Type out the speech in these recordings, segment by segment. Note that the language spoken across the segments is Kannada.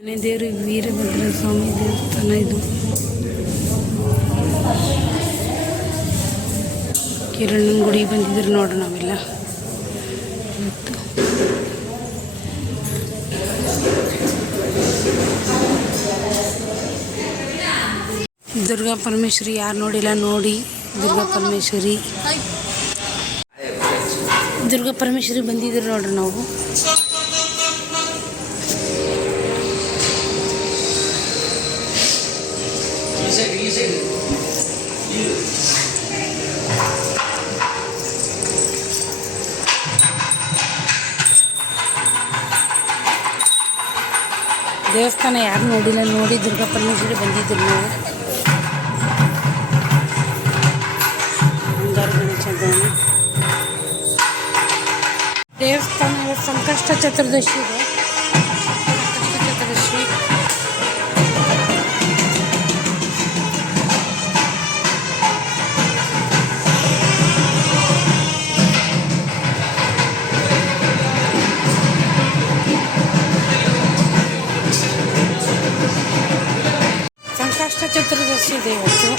ಮನೆ ದೇವರು ವೀರಭದ್ರ ಸ್ವಾಮಿ ದೇವಸ್ಥಾನ ಇದು. ಕಿರಣನ ಗುಡಿ ಬಂದಿದ್ರು ನೋಡ್ರಿ ನಾವೆಲ್ಲ ಇವತ್ತು. ದುರ್ಗಾ ಪರಮೇಶ್ವರಿ ಯಾರು ನೋಡಿಲ್ಲ ನೋಡಿ. ದುರ್ಗಾ ಪರಮೇಶ್ವರಿ ಬಂದಿದ್ರು ನೋಡ್ರಿ ನಾವು. ದೇವಸ್ಥಾನ ಯಾರು ನೋಡಿಲ್ಲ ನೋಡಿ. ದುರ್ಗಾ ಪರಮೇಶ್ವರಿ ಬಂದಿದ್ರು ನಾವು. ದೇವಸ್ಥಾನ ಸಂಕಷ್ಟ ಚತುರ್ದಶಿ ಇದೆ. ಸಂಕಷ್ಟ ಚತುರ್ದಶಿ ಇದೆ ಇವತ್ತು.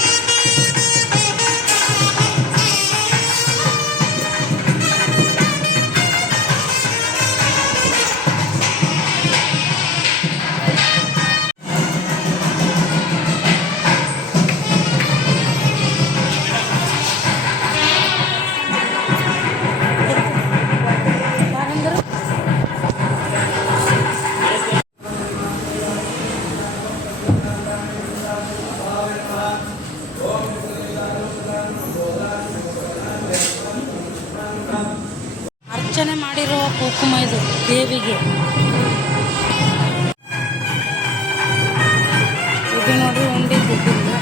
ಅರ್ಚನೆ ಮಾಡಿರೋ ಕುಂಕುಮ ಇದು ದೇವಿಗೆ. ಇದು ನೋಡಿ ಉಂಡಿ ದುಡ್ಡಿಂದ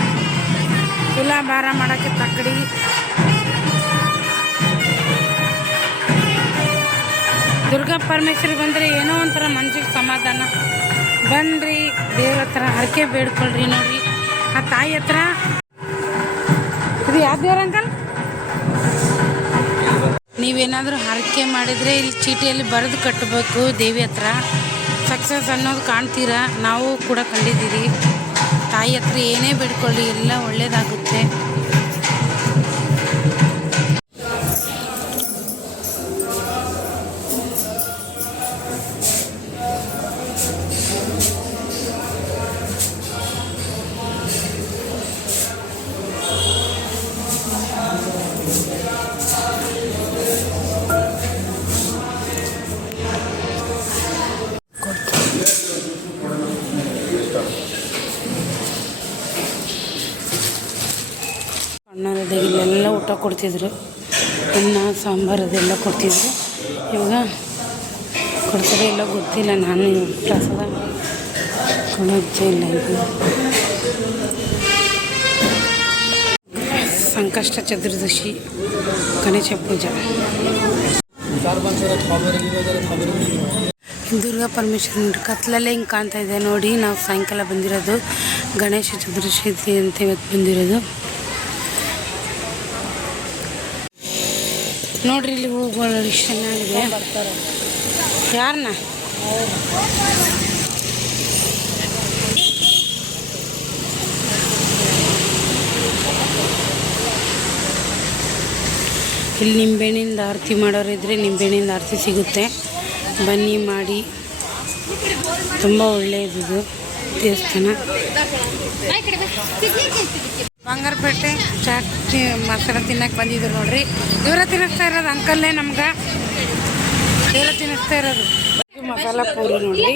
ತುಲಾಭಾರ ಮಾಡೋಕ್ಕೆ ತಕ್ಕಡಿ. ದುರ್ಗಾ ಪರಮೇಶ್ವರಿ ಬಂದರೆ ಏನೋ ಒಂಥರ ಮನಸ್ಸಿಗೆ ಸಮಾಧಾನ. ಬನ್ನಿರಿ ದೇವ್ರ ಹತ್ರ ಹರಕೆ ಬೇಡ್ಕೊಳ್ರಿ. ನೋಡ್ರಿ ಆ ತಾಯಿ ಹತ್ರ. ಇದು ಯಾವ ದೇವ್ರ ಅಂಕಲ್? ನೀವೇನಾದರೂ ಹರಕೆ ಮಾಡಿದರೆ ಇಲ್ಲಿ ಚೀಟಿಯಲ್ಲಿ ಬರೆದು ಕಟ್ಟಬೇಕು ದೇವಿ ಹತ್ರ. ಸಕ್ಸಸ್ ಅನ್ನೋದು ಕಾಣ್ತೀರಾ. ನಾವು ಕೂಡ ಕಂಡಿದ್ದೀರಿ. ತಾಯಿ ಹತ್ರ ಏನೇ ಬಿಡ್ಕೊಳ್ಳಿ ಎಲ್ಲ ಒಳ್ಳೆಯದಾಗುತ್ತೆ. ಅಣ್ಣರದ್ದು ಇಲ್ಲೆಲ್ಲ ಊಟ ಕೊಡ್ತಿದ್ರು. ಅನ್ನ ಸಾಂಬಾರು ಅದೆಲ್ಲ ಕೊಡ್ತಿದ್ರು. ಇವಾಗ ಕೊಡ್ತಾರೆ ಇಲ್ಲ ಗೊತ್ತಿಲ್ಲ. ನಾನು ಪ್ರಸಾದ ಕೊಡೋದೇ ಇಲ್ಲ. ಇದು ಸಂಕಷ್ಟ ಚತುರ್ದಶಿ ಗಣೇಶ ಪೂಜೆ. ದುರ್ಗಾ ಪರಮೇಶ್ವರಿ ನೋಡಿ ಕತ್ಲಲ್ಲೇ ಹಿಂಗೆ ಕಾಣ್ತಾ ಇದೆ ನೋಡಿ. ನಾವು ಸಾಯಂಕಾಲ ಬಂದಿರೋದು. ಗಣೇಶ ಚತುರ್ದಶಿ ಅಂತ ಇವತ್ತು ಬಂದಿರೋದು. ನೋಡ್ರಿ ಇಲ್ಲಿ ಹೂಗಳು ಎಷ್ಟು ಚೆನ್ನಾಗಿದೆ. ಯಾರನ್ನ ಇಲ್ಲಿ ನಿಂಬೆಹಣ್ಣಿಂದ ಆರತಿ ಮಾಡೋರಿದ್ರೆ ನಿಂಬೆಹಣ್ಣಿಂದ ಆರತಿ ಸಿಗುತ್ತೆ. ಬನ್ನಿ ಮಾಡಿ. ತುಂಬ ಒಳ್ಳೆಯದು ದೇವಸ್ಥಾನ. ಬಂಗಾರಪೇಟೆ ಚಾಟ್ ಮಸಾಲ ತಿನ್ನಕ್ಕೆ ಬಂದಿದ್ರು ನೋಡ್ರಿ. ಇವರ ತಿನ್ನಿಸ್ತಾ ಇರೋದು ಅಂಕಲ್ಲೇ ನಮ್ಗೆ. ಇವರ ತಿನ್ನಿಸ್ತಾ ಇರೋದು ಮಸಾಲ ಪೂರಿ ನೋಡ್ರಿ.